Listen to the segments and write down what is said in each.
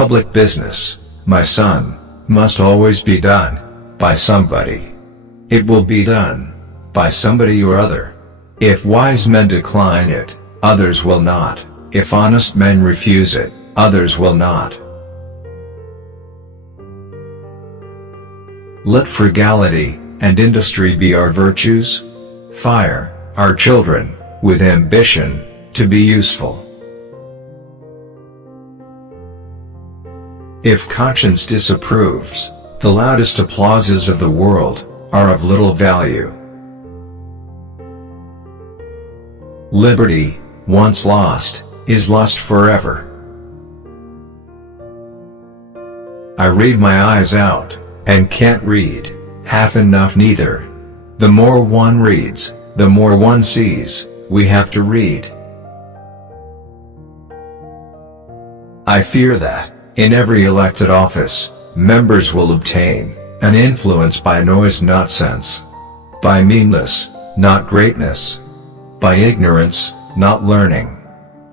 public business, my son, must always be done by somebody. It will be done by somebody or other. If wise men decline it, others will not. If honest men refuse it, others will not. Let frugality and industry be our virtues. Fire our children with ambition to be useful. If conscience disapproves, the loudest applauses of the world are of little value. Liberty, once lost, is lost forever. I read my eyes out, and can't read half enough neither. The more one reads, the more one sees. We have to read. I fear that, in every elected office, members will obtain an influence by noise not sense, by meanness, not greatness, by ignorance, not learning,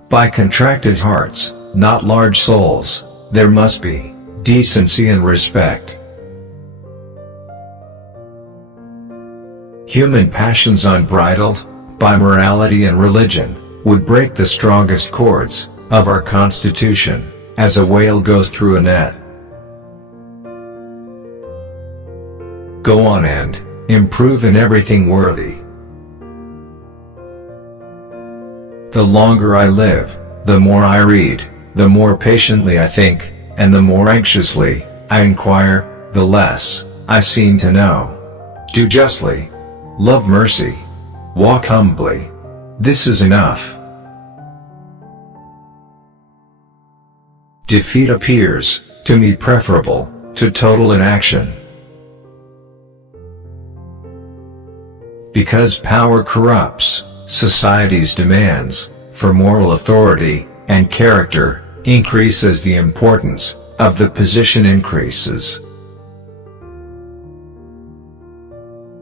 by contracted hearts, not large souls. There must be decency and respect. Human passions unbridled by morality and religion would break the strongest cords of our Constitution, as a whale goes through a net. Go on and improve in everything worthy. The longer I live, the more I read, the more patiently I think, and the more anxiously I inquire, the less I seem to know. Do justly, love mercy, walk humbly. This is enough. Defeat appears to me preferable to total inaction. Because power corrupts, society's demands for moral authority and character increase as the importance of the position increases.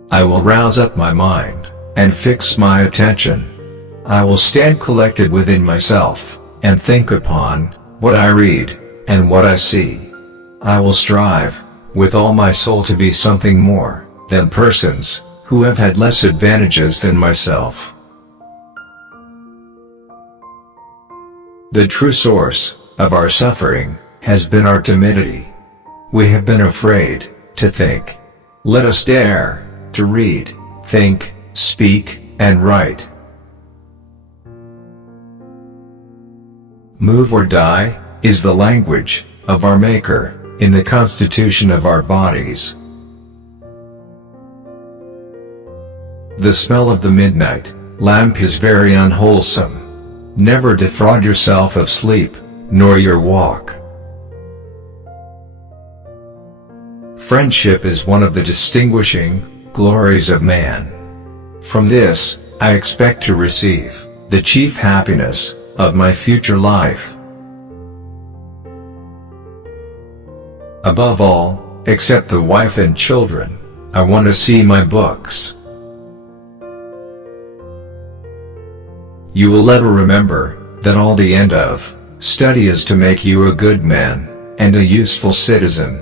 I will rouse up my mind and fix my attention. I will stand collected within myself and think upon what I read and what I see. I will strive with all my soul to be something more than persons who have had less advantages than myself. The true source of our suffering has been our timidity. We have been afraid to think. Let us dare to read, think, speak, and write. Move or die is the language of our Maker in the constitution of our bodies. The smell of the midnight lamp is very unwholesome. Never defraud yourself of sleep, nor your walk. Friendship is one of the distinguishing glories of man. From this, I expect to receive the chief happiness of my future life. Above all, except the wife and children, I want to see my books. You will ever remember that all the end of study is to make you a good man and a useful citizen.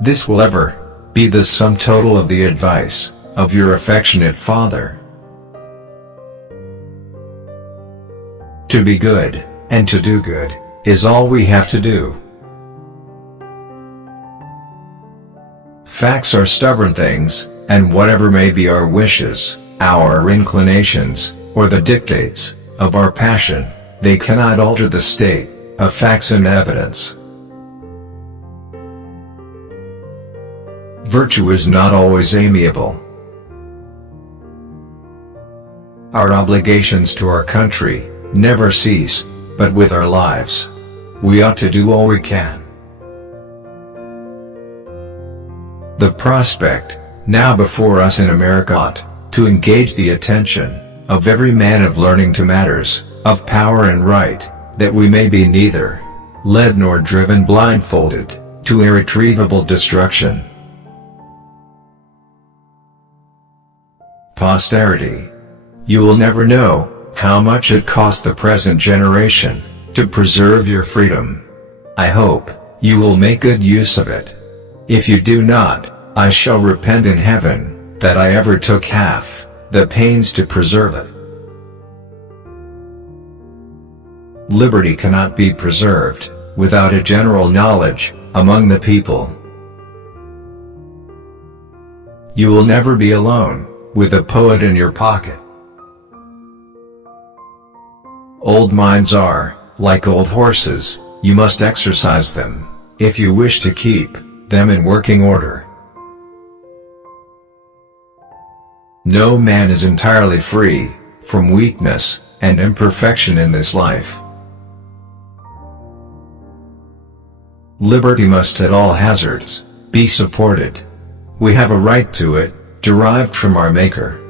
This will ever be the sum total of the advice of your affectionate father. To be good and to do good is all we have to do. Facts are stubborn things, and whatever may be our wishes, our inclinations, or the dictates of our passion, they cannot alter the state of facts and evidence. Virtue is not always amiable. Our obligations to our country never cease, but with our lives, we ought to do all we can. The prospect now before us in America ought to engage the attention of every man of learning to matters of power and right, that we may be neither led nor driven blindfolded to irretrievable destruction. Posterity. You will never know how much it cost the present generation to preserve your freedom. I hope you will make good use of it. If you do not, I shall repent in heaven, that I ever took half the pains to preserve it. Liberty cannot be preserved without a general knowledge among the people. You will never be alone with a poet in your pocket. Old minds are like old horses, you must exercise them if you wish to keep them in working order. No man is entirely free from weakness and imperfection in this life. Liberty must at all hazards be supported. We have a right to it, derived from our Maker.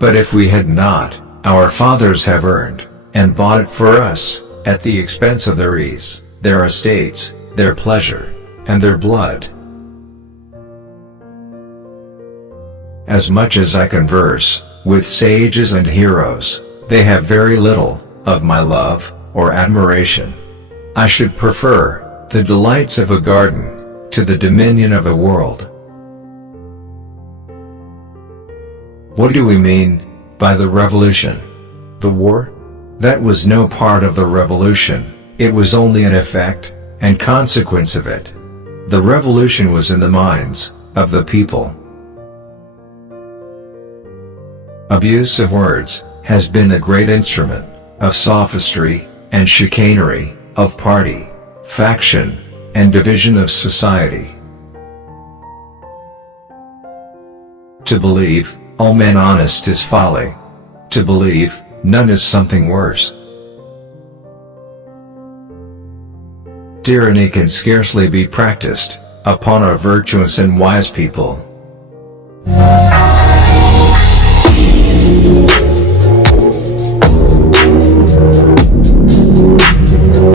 But if we had not, our fathers have earned and bought it for us, at the expense of their ease, their estates, their pleasure, and their blood. As much as I converse with sages and heroes, they have very little of my love or admiration. I should prefer the delights of a garden to the dominion of a world. What do we mean by the revolution? The war? That was no part of the revolution, it was only an effect and consequence of it. The revolution was in the minds of the people. Abuse of words has been the great instrument of sophistry and chicanery, of party, faction, and division of society. To believe all men honest is folly. To believe none is something worse. Tyranny can scarcely be practiced upon our virtuous and wise people.